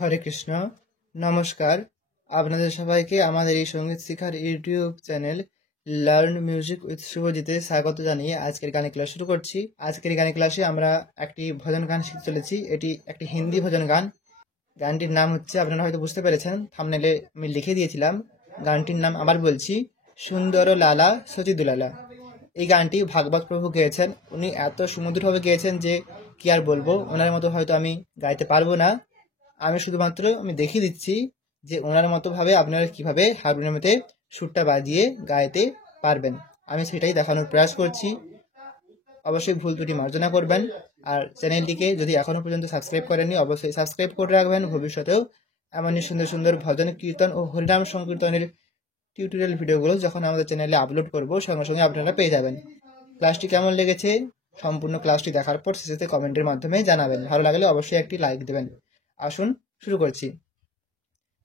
হরে কৃষ্ণ। নমস্কার আপনাদের সবাইকে আমাদের এই সঙ্গীত শিক্ষার YouTube channel learn music with শুভজিতে স্বাগত জানিয়ে আজকের গানের ক্লাস শুরু করছি। আজকের গানের ক্লাসে আমরা একটি ভজন গান শিখতে চলেছি। এটি একটি হিন্দি ভজন গান। গানটির নাম হচ্ছে, আপনারা হয়তো বুঝতে পেরেছেন, থাম্বনেলে আমি লিখে দিয়েছিলাম। গানটির নাম আবার বলছি, সুন্দর লালা সচি দুলালা। এই গানটি ভাগবত প্রভু গেয়েছেন। উনি এত সুমধুরভাবে গেয়েছেন যে কি আর বলবো, ওনার মতো হয়তো আমি গাইতে পারবো না। আমি শুধুমাত্র দেখিয়ে দিচ্ছি যে ওনার মতো ভাবে আপনারা কিভাবে হারমোনিয়ামে সুরটা বাজিয়ে গাইতে পারবেন। আমি সেটাই দেখানোর প্রয়াস করছি। অবশ্যই ভুল ত্রুটি মার্জনা করবেন। আর চ্যানেলটিকে যদি এখনো পর্যন্ত সাবস্ক্রাইব করেননি, অবশ্যই সাবস্ক্রাইব করে রাখবেন। ভবিষ্যতেও এমনই সুন্দর সুন্দর ভজন কীর্তন ও হরিনাম সংকীর্তনের টিউটোরিয়াল ভিডিওগুলো যখন আমাদের চ্যানেলে আপলোড করব, সঙ্গে সঙ্গে আপনারা পেয়ে যাবেন। ক্লাসটি কেমন লেগেছে সম্পূর্ণ ক্লাসটি দেখার পর শেষে কমেন্টের মাধ্যমে জানাবেন। ভালো লাগলে অবশ্যই একটি লাইক দেবেন। আসুন শুরু করছি।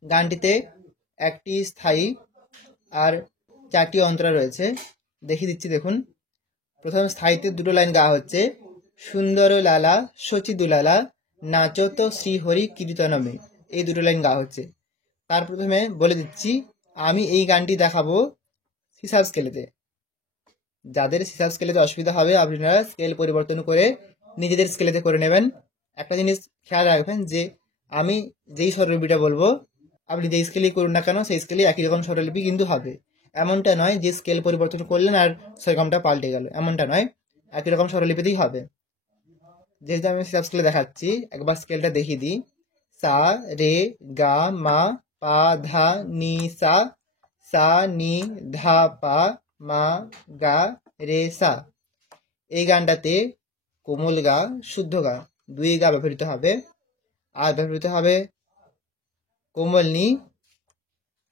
গানটিতে একটি স্থায়ী আর 4টি অন্তরা রয়েছে, দেখিয়ে দিচ্ছি। দেখুন, প্রথম স্থায়ীতে দুটো লাইন গাওয়া হচ্ছে, সুন্দর লালা সচি দুলালা নাচো তো শ্রীহরি কীর্তনমে। এই দুটো লাইন গাওয়া হচ্ছে। তার প্রথমে বলে দিচ্ছি, আমি এই গানটি দেখাবো হিসাব স্কেলেতে। যাদের হিসাব স্কেলেতে অসুবিধা হবে, আপনারা স্কেল পরিবর্তন করে নিজেদের স্কেলেতে করে নেবেন। একটা জিনিস খেয়াল রাখবেন যে আমি যেই স্বরলিপিটা বলবো, আপনি যেই স্কেলই করুন না কেন, সেই স্কেলে একই রকম স্বরলিপি কিন্তু হবে। এমনটা নয় যে স্কেল পরিবর্তন করলেন আর সরগমটা পাল্টে গেল, এমনটা নয়, একই রকম স্বরলিপিতেই হবে। যেহেতু আমি হিসাব স্কেলে দেখাচ্ছি, একবার স্কেলটা দেখিয়ে দিই। সা রে গা মা পা ধা নি সা, সা নি ধা পা মা গা রে সা। এই গানটাতে কোমল গা, শুদ্ধ গা, দুই গা ব্যবহৃত হবে। আর ব্যবহৃত হবে কোমল নি।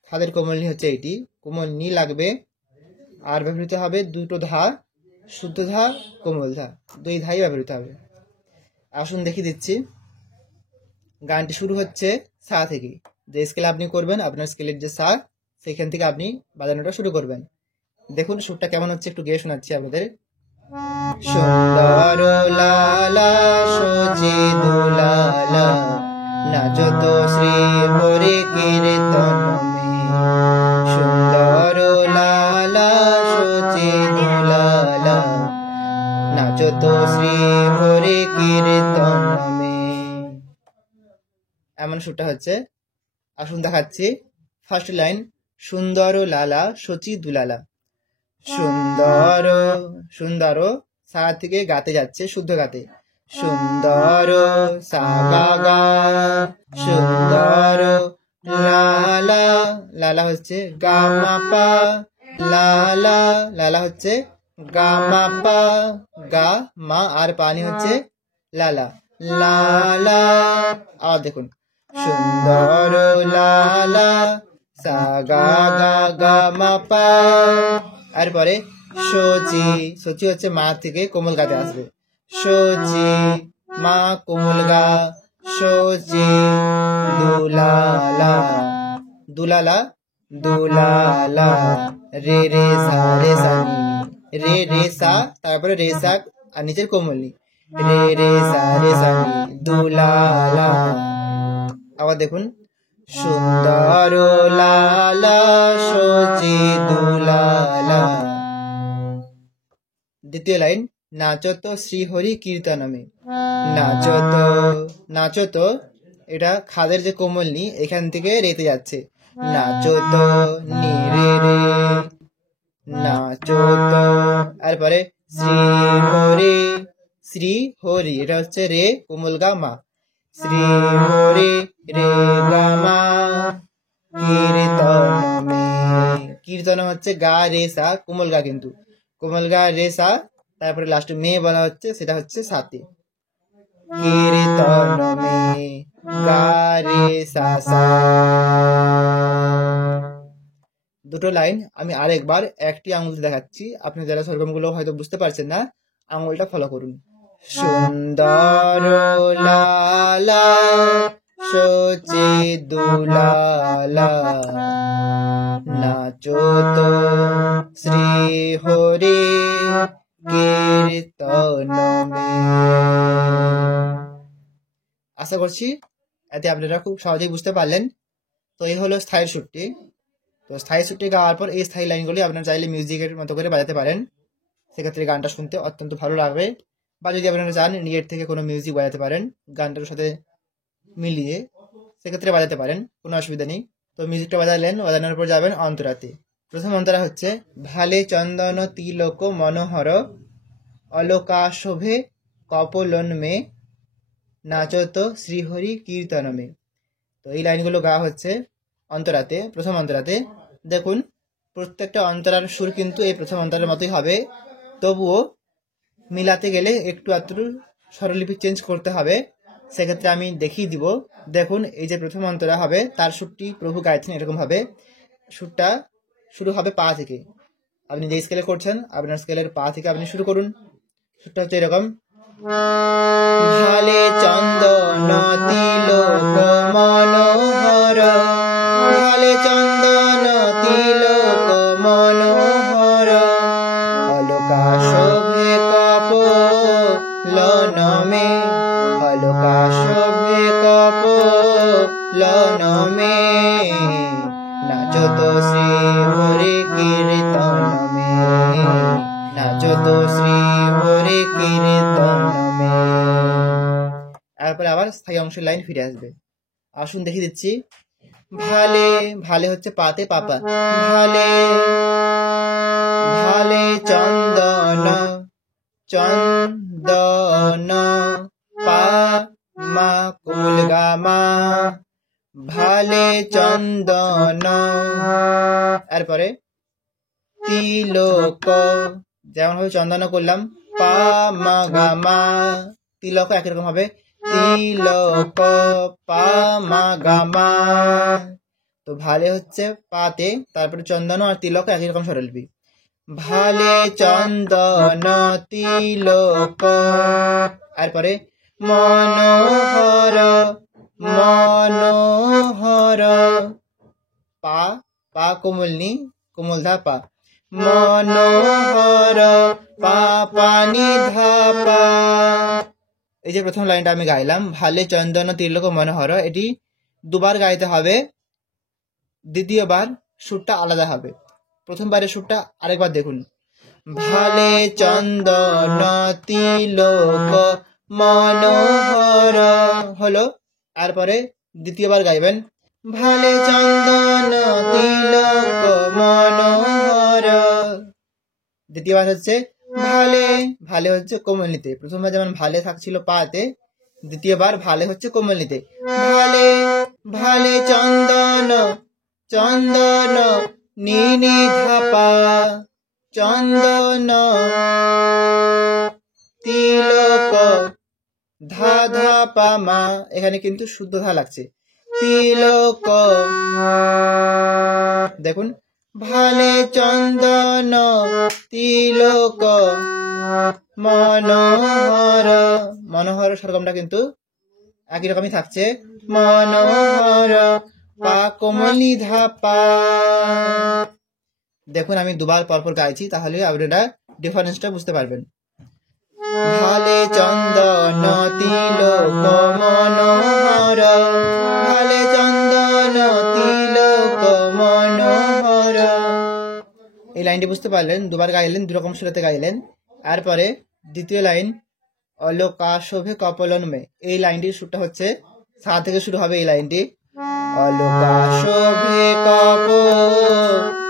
খাদের কোমল নি হচ্ছে এইটি, কোমল নি লাগবে। আর ব্যবহৃত হবে দুটো ধা, শুদ্ধ ধা, কোমল ধা, দুই ধাই ব্যবহৃত হবে। আসুন দেখিয়ে দিচ্ছি। গানটি শুরু হচ্ছে সা থেকে। যে স্কেল আপনি করবেন, আপনার স্কেলের যে সা, সেখান থেকে আপনি বাজানোটা শুরু করবেন। দেখুন সুরটা কেমন হচ্ছে, একটু গেয়ে শোনাচ্ছি আপনাদের। সুন্দর লালা সচি দুলালা নাচো তো শ্রী হরি কীর্তনমে। সুন্দর লালা সচি দুলালা নাচো তো শ্রী হরি কীর্তনমে। এমন সুরটা হচ্ছে। আসুন দেখাচ্ছি। ফার্স্ট লাইন, সুন্দর লালা সচি দুলালা। সুন্দর, সুন্দর সা থেকে গাতে যাচ্ছে, শুদ্ধ গাতে। সুন্দর সা গা গা, সুন্দর লালা, লালা হচ্ছে গা মা পা, লালা, লালা হচ্ছে গা মা পা, গা মা আর পানি হচ্ছে লালা, লালা। আর দেখুন, সুন্দর লালা সা গা গা গা মা পা। আর পরে সচি, সচি হচ্ছে মা থেকে কোমল গাতে আসবে। সচি মা কোমল গা, সচি দুলালা, দুলালা, দুলালা রে রে সা, রে সা নি, রে রে সা, তারপরে রে সা আর নিচের কোমল নি, রে রে সা, রে সা নি, দুলালা। আবার দেখুন, সুন্দর লালা সচি দুলালা। দ্বিতীয় লাইন, নাচো তো শ্রীহরি কীর্তনমে। নাচো তো, নাচো তো, এটা খাদের যে কোমল নি, এখান থেকে রেতে যাচ্ছে। নাচো তো নি রে রে, নাচো তো। আর পরে শ্রীহরি, শ্রী হরি, এটা হচ্ছে রে কোমল গা মা, শ্রী হরি রে গা মা কীর্তনমে। কীর্তন হচ্ছে গা রে সা, কোমল গা কিন্তু, কোমল গা রে সা, তারপরে লাস্টে মে বলা হচ্ছে, সেটা হচ্ছে সাথে। কীর্তনমে গা রে সা সা। দুটো লাইন আমি আরেকবার একটি আঙুল দেখাচ্ছি। আপনি যারা সরগমগুলো হয়তো বুঝতে পারছেন না, আঙুলটা ফলো করুন। সুন্দর লালা সচি দুলালা নাচো তো শ্রী হরি কীর্তনমে। আশা করছি এতে আপনারা খুব সহজেই বুঝতে পারলেন। তো এই হলো স্থায়ী সুরটি। তো স্থায়ী সুরটি গাওয়ার পর এই স্থায়ী লাইনগুলি আপনারা চাইলে মিউজিকের মতো করে বাজাতে পারেন, সেক্ষেত্রে গানটা শুনতে অত্যন্ত ভালো লাগবে। বা যদি আপনারা চান নিজের থেকে কোনো মিউজিক বাজাতে পারেন গানটার সাথে মিলিয়ে, সেক্ষেত্রে বাজাতে পারেন, কোনো অসুবিধা নেই। তো মিউজিকটা বাজালেন, বাজানোর পর যাবেন অন্তরাতে। প্রথম অন্তরা হচ্ছে ভালে চন্দন তিলক মনোহর অলোকাশোভে কপোলন্মে নাচত শ্রীহরি কীর্তনমে। তো এই লাইনগুলো গাওয়া হচ্ছে অন্তরাতে, প্রথম অন্তরাতে। দেখুন প্রত্যেকটা অন্তরার সুর কিন্তু এই প্রথম অন্তরার মতোই হবে, তবুও মিলাতে গেলে একটু আধটু স্বরলিপি চেঞ্জ করতে হবে, সেক্ষেত্রে আমি দেখিয়ে দিব। দেখুন এই যে প্রথম অন্তরা হবে তার সুরটি প্রভু গাইছেন এরকম ভাবে। সুরটা শুরু হবে পা থেকে, আপনি যে স্কেলে করছেন আপনার স্কেলের পা থেকে আপনি শুরু করুন। সুরটা হচ্ছে এরকম, ভালে চন্দন তিলক মনোহর, ভালে চন্দন তিলক মনোহর অলোকাশোভে কপোলনমে, অলোকাশোভে কপোলনমে নাচত শ্রী হরি কীর্তনমে, নাচত শ্রী হরি কীর্তনমে। তারপরে আবার স্থায়ী অংশের লাইন ফিরে আসবে। আসুন দেখিয়ে দিচ্ছি। ভালে, ভালে হচ্ছে পাতে পাপা, ভালে ভালে চন্দন চন্দন পা মা কুল গামা, ভালে চন্দন। এরপরে তিলক, যেমন ভাবে চন্দন করলাম পা মা গামা, তিলক একরকম হবে তিলক পা মা গামা। তো ভালে হচ্ছে পাতে, তারপরে চন্দন আর তিলক একই রকম স্বরলিপি, ভালে চন্দন তিলক। এরপরে মনোহর মনোহর পা, পা কোমলনি কোমল ধা পা, মনোহর পা পানি ধা পা। এই যে প্রথম লাইনটা আমি গাইলাম ভালে চন্দন তিলক মনোহর, এটি দুবার গাইতে হবে, দ্বিতীয়বার সুরটা আলাদা হবে। প্রথমবারের সুরটা আরেকবার দেখুন, ভালে চন্দন তিলক মনোহর হলো, তারপরে দ্বিতীয়বার গাইবেন ভালে চন্দন তিলক মনোহর। দ্বিতীয়বার হচ্ছে ভালে, ভালে হচ্ছে কোমলনিতে, প্রথমবার যেমন ভালে থাকছিল পাতে, দ্বিতীয়বার ভালে হচ্ছে কোমলনিতে, ভালে ভালে চন্দন চন্দন নিনি ধাপা, চন্দন তিলক ধা ধা পা মা, এখানে কিন্তু শুদ্ধ ধা লাগছে, তিলক। দেখুন ভালে চন্দন তিলক মনোহর, মনোহর সরগমটা কিন্তু একই রকমই থাকছে, মনোহর পা কোমলি ধাপা। দেখুন আমি দুবার পরপর গাইছি, তাহলে আপনারা ডিফারেন্সটা বুঝতে পারবেন। ভালে চন্দন তিলক মনোহর, ভালে চন্দন তিলক মনোহর। এই লাইনটি বুঝতে পারলেন, দুবার গাইলেন, দুরকম সুরতে গাইলেন। তারপরে দ্বিতীয় লাইন অলোকাশোভে কপোলনমে, এই লাইনটির সুরটা হচ্ছে সা থেকে শুরু হবে। এই লাইনটি অলোকাশোভে কপোলনমে,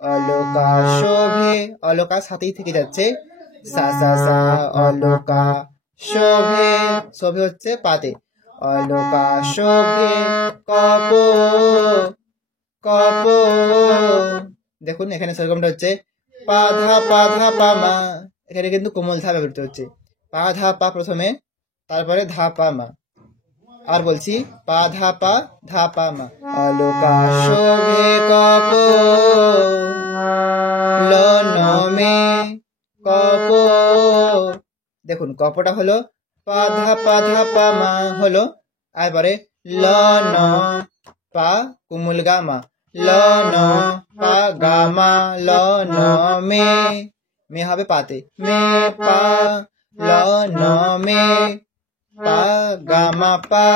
অলোকাশোভে, অলোকা সাথেই থেকে যাচ্ছে, সা সা সা অলোকাশোভে, শোভে হচ্ছে পাতে, অলোকাশোভে কপ কপ। দেখুন এখানে সরগমটা হচ্ছে পা ধা পা মা, এখানে কিন্তু কোমল ধা ব্যবহৃত হচ্ছে, পা ধা পা প্রথমে, তারপরে ধা পা মা। আর বলছি পা ধা পা মা, অলোকাশোভে কপোলনমে কপ। দেখুন কপটা হলো পা ধা পা মা হলো, তারপরে ল ন পা কুমুল গামা, ল ন পা গামা, ল ন মে হবে পাতে, মে পা ল ন মে পা গা মা পা।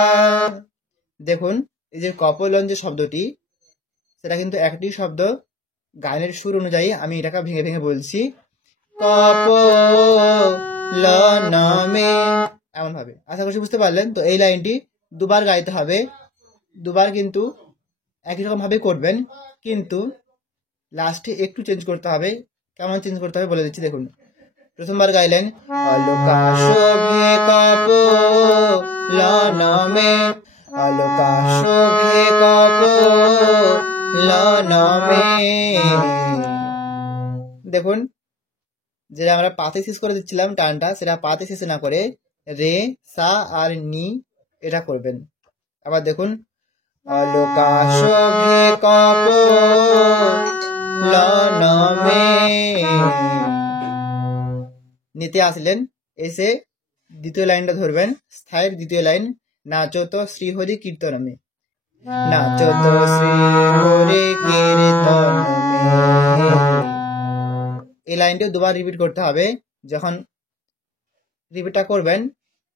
দেখুন এই যে কপলন যে শব্দটি, সেটা কিন্তু একটি শব্দ। গানের সুর অনুযায়ী আমি এটাকে ভেঙে ভেঙে বলছি, কপলনমে, এমন ভাবে। আশা করছি বুঝতে পারলেন। তো এই লাইনটি দুবার গাইতে হবে, দুবার কিন্তু একই রকম ভাবে করবেন, কিন্তু লাস্টে একটু চেঞ্জ করতে হবে। কেমন চেঞ্জ করতে হবে বলে দিচ্ছি, দেখুন। প্রথমবার গাইলেন অলকা শোভে কপলনমে, অলকা শোভে কপলনমে। দেখুন যেটা আমরা পাতে শেষ করে দিচ্ছিলাম টানটা, সেটা পাতে শেষ না করে রে সা আর নি এটা করবেন। আবার দেখুন অলকা শোভে কপলনমে, নিতে আসলেন, এসে দ্বিতীয় লাইনটা ধরবেন, স্থায়ীর দ্বিতীয় লাইন, নাচো তো শ্রীহরি কীর্তনমে, নাচো তো শ্রীহরি কীর্তনমে। এই লাইনটিও দুবার রিপিট করতে হবে। যখন রিপিটটা করবেন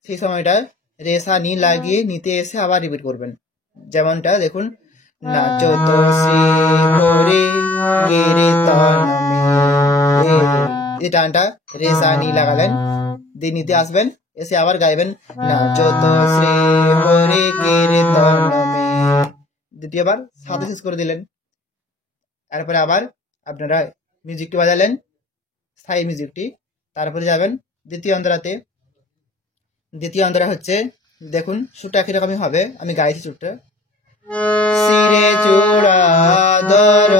সেই সময়টা রেসা নি লাগিয়ে নিতে এসে আবার রিপিট করবেন। যেমনটা দেখুন, নাচো তো শ্রীহরি কীর্তনমে, এই টানটা রেসা নি লাগালেন, দিয়ে নিতে আসবেন, এসে আবার গাইবেন, নাচো তো শ্রীহরি কীর্তনমে। দ্বিতীয়বার সাথে শেষ করে দিলেন। তারপরে আবার আপনারা মিউজিকটি বাজালেন, স্থায়ী মিউজিকটি। তারপরে যাবেন দ্বিতীয় অন্তরাতে। দ্বিতীয় অন্তরা হচ্ছে, দেখুন সুরটা একই রকমই হবে, আমি গাইছি সুরটা। শিরে চূড়া দর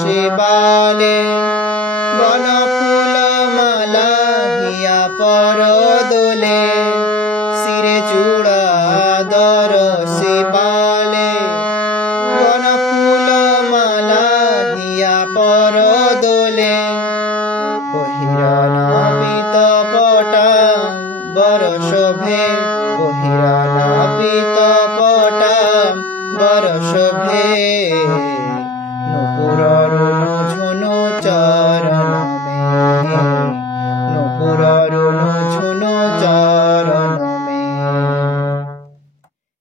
শিবালে, বন ফুল মালা হিয়া পর দোলে, শিরে চূড়া দর শিবালে, বন ফুল মালা হিয়া পর দোলে, বহিরানাপিত পটাম বর শোভে, বহিরানাপিত পটাম বর শোভে, নূপুর অরুণ ঝুনু চরণমে, নূপুর অরুণ ঝুনু চরণমে।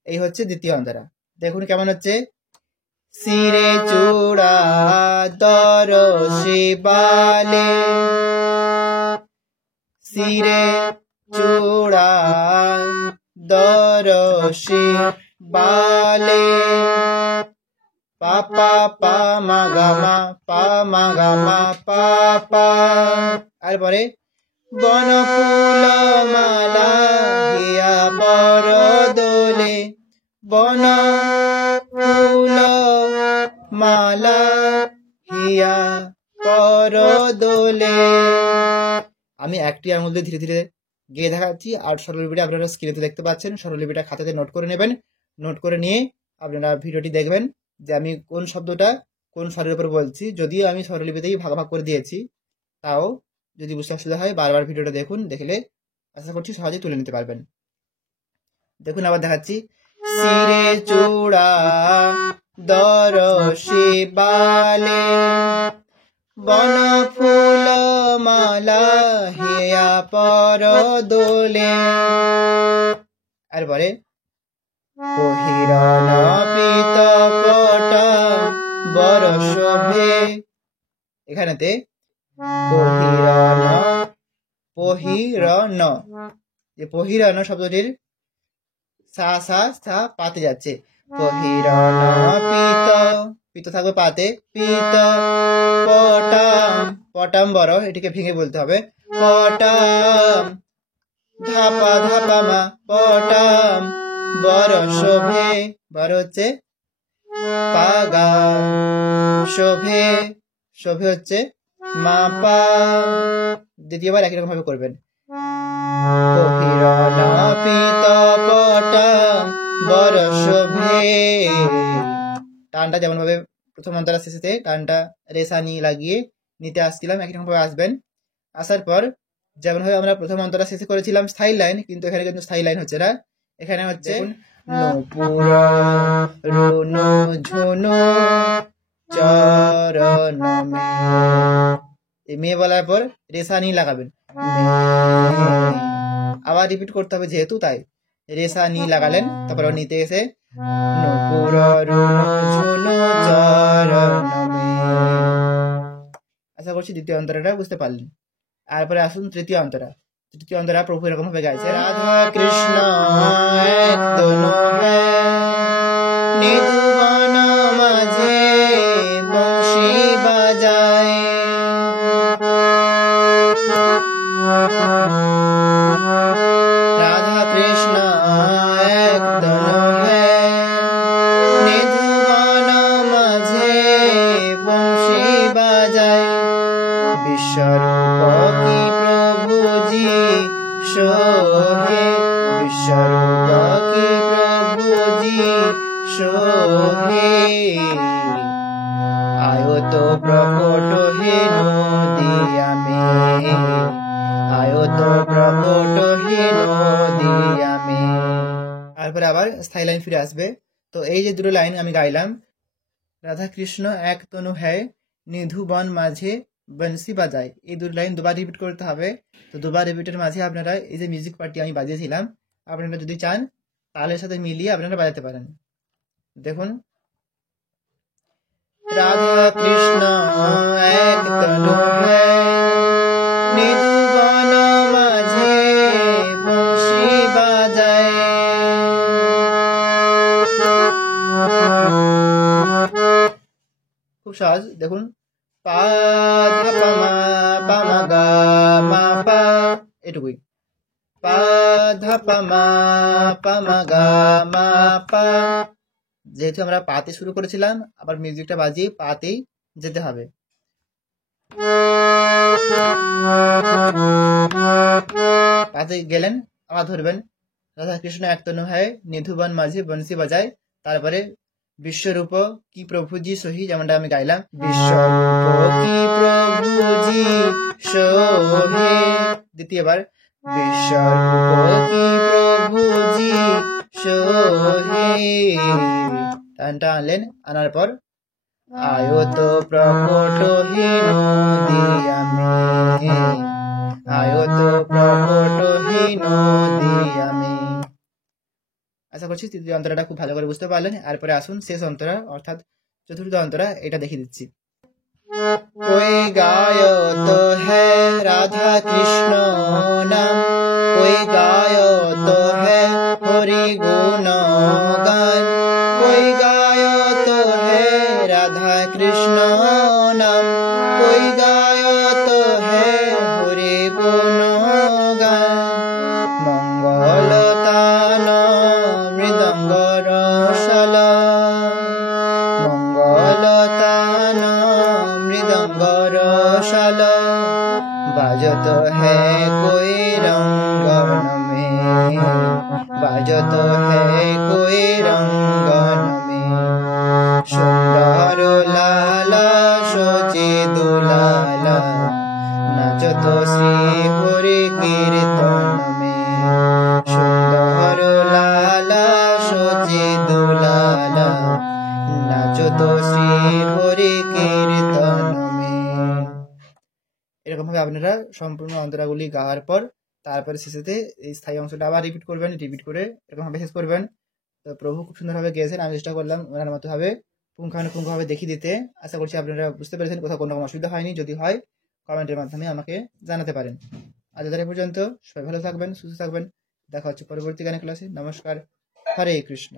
এই হচ্ছে দ্বিতীয় অন্তরা। দেখুন কেমন হচ্ছে, শিরে চূড়া দর শিবালে, শিরে চূড়া দর শিবালে, পা পা পা মা গা মা, পা মা গা মা পা পা। তারপরে বন ফুল মালা হিয়া পর দোলে, বন ফুল মালা হিয়া পর দোলে। আমি একটি আঙুল দিয়ে ধীরে ধীরে গেয়ে দেখাচ্ছি, আর স্বরলিপিটা আপনারা স্ক্রিনে দেখতে পাচ্ছেন। স্বরলিপিটা খাতাতে নোট করে নেবেন। নোট করে নিয়ে আপনারা ভিডিওটি দেখবেন যে আমি কোন শব্দটা কোন স্বরের উপর বলছি। যদিও আমি স্বরলিপিতেই ভাগ ভাগ করে দিয়েছি, তাও যদি বুঝতে অসুবিধা হয় বারবার ভিডিওটা দেখুন, দেখলে আশা করছি সহজেই তুলে নিতে পারবেন। দেখুন আবার দেখাচ্ছি, শিরে চূড়া দর শিবালে, বন ফুল মালা হিয়া পর দোলে। এরপরে বহিরানাপিত পটাম বর শোভে, এখানেতে পহিরন, যে পহিরন শব্দটির সা সা সা পাতে যাচ্ছে, পহিরন পিত, পিত থাকবে পাতে, পিত পটাম, পটাম বড়, এটিকে ভেঙে বলতে হবে, পটাম ধাপা ধাপা মা, পটাম বড় শোভে, বড় হচ্ছে পাগা, শোভে, শোভে হচ্ছে মা পা। দ্বিতীয়বার একই রকম ভাবে করবেন, পহিরনাপিত পটাম বর শোভে। টানটা যেমন ভাবে প্রথম অন্তরা শেষেতে টানটা রেসা নি লাগিয়ে নিতে আসছিলাম, একই রকম ভাবে আসবেন। আসার পর যেমন ভাবে আমরা প্রথম অন্তরা শেষে করেছিলাম স্থায়ী লাইন, কিন্তু এখানে কিন্তু স্থায়ী লাইন হচ্ছে না। এখানে হচ্ছে নূপুর অরুণ ঝুনু চরণমে, এই মে বলার পর রেসা নি লাগাবেন, আবার রিপিট করতে হবে যেহেতু, তাই রে সা নি লাগালেন, তারপর নিতে এসে নূপুর রুণ ঝুনো চরণ মে। আশা করছি দ্বিতীয় অন্তরাটা বুঝতে পারলেন। তারপরে আসুন তৃতীয় অন্তরা। তৃতীয় অন্তরা প্রভু এরকম ভাবে গাইছে, রাধা কৃষ্ণ এক দোনো হ্যায়, নিধুবন মাঝে বংশী বাজায়। রাধা কৃষ্ণ এক দোনো হ্যায়, নিধুবন মাঝে বংশী বাজায়। বিশ্বরূপ কি প্রভুজি সোহে, বিশ্বরূপ কি প্রভুজি সোহে। আয়ো তো প্রকট হে নদিয়া মে, আয়ো তো প্রকট হে নদিয়া মে। তারপরে আবার স্থায়ী লাইন ফিরে আসবে। তো এই যে দুটো লাইন আমি গাইলাম, রাধা কৃষ্ণ এক তনু হ্যায়, নিধুবন মাঝে বংশী বাজায়, এই দুটো লাইন দুবার রিপিট করতে হবে। তো দুবার রিপিটের মাঝে আপনারা এই যে মিউজিক পার্টটি আমি বাজিয়েছিলাম, আপনারা যদি চান তালের সাথে মিলিয়ে আপনারা বাজাতে পারেন। দেখুন, রাধা কৃষ্ণ এক তনু হ্যায়, নিধুবন মাঝে বংশী বাজায়। খুব সহজ। দেখুন, পা ধা পা মা পা মা গা মা পা, এটুকুই। পা ধা পা মা পা মা গা মা পা। যেহেতু আমরা পাতে শুরু করেছিলাম, আবার মিউজিকটা বাজিয়ে পাতেই যেতে হবে। পাতে গেলেন, আবার ধরবেন, রাধা কৃষ্ণ এক তনু হ্যায়, নিধুবন মাঝে বংশী বাজায়। তারপরে বিশ্বরূপ কি প্রভুজি সোহি, যেমনটা আমি গাইলাম, বিশ্বরূপ কি প্রভুজি সোহে। দ্বিতীয়বার, বিশ্বরূপ কি প্রভুজি সোহে। টানটা আনলেন, আনার পর আয়ো তো প্রকট হে নদিয়া মে, আয়ো তো প্রকট হে নদিয়া মে। আশা করছি তৃতীয় অন্তরাটা খুব ভালো করে বুঝতে পারলেন। এরপরে আসুন শেষ অন্তরা, অর্থাৎ চতুর্থ অন্তরা, এটা দেখিয়ে দিচ্ছি। कोई गायो तो है राधा कृष्ण नाम, कोई गायो तो है हरि गुण गान, कोई गायो तो है राधा कृष्ण नाम, कोई गायो तो है हरि गुण गान। मंगल तान मृदंग रसल, मंगल तान मृदंग रसल, बाजत है कोई रंगन में, बाजत है कोई रंगन में। सुंदर लाला सोचे दुलाला, नाचत श्री हरि कीर्तन में। सुंदर लाला सोचे दुलाला, नाचत श्री हरि कीर्तन में। এরকম ভাবে আপনারা সম্পূর্ণ অন্তরাগুলি গাওয়ার পর তারপরে শেষেতে এই স্থায়ী অংশটা আবার রিপিট করবেন, রিপিট করে এরকম ভাবে শেষ করবেন। তো প্রভু খুব সুন্দরভাবে গেয়েছেন, আমি চেষ্টা করলাম ওনার মতো ভাবে পুঙ্খানুপুঙ্খভাবে দেখিয়ে দিতে। আশা করছি আপনারা বুঝতে পেরেছেন, কোথাও কোনো রকম অসুবিধা হয়নি। যদি হয় কমেন্টের মাধ্যমে আমাকে জানাতে পারেন। আজ এই পর্যন্ত, সবাই ভালো থাকবেন, সুস্থ থাকবেন। দেখা হচ্ছে পরবর্তী গানের ক্লাসে। নমস্কার, হরে কৃষ্ণ।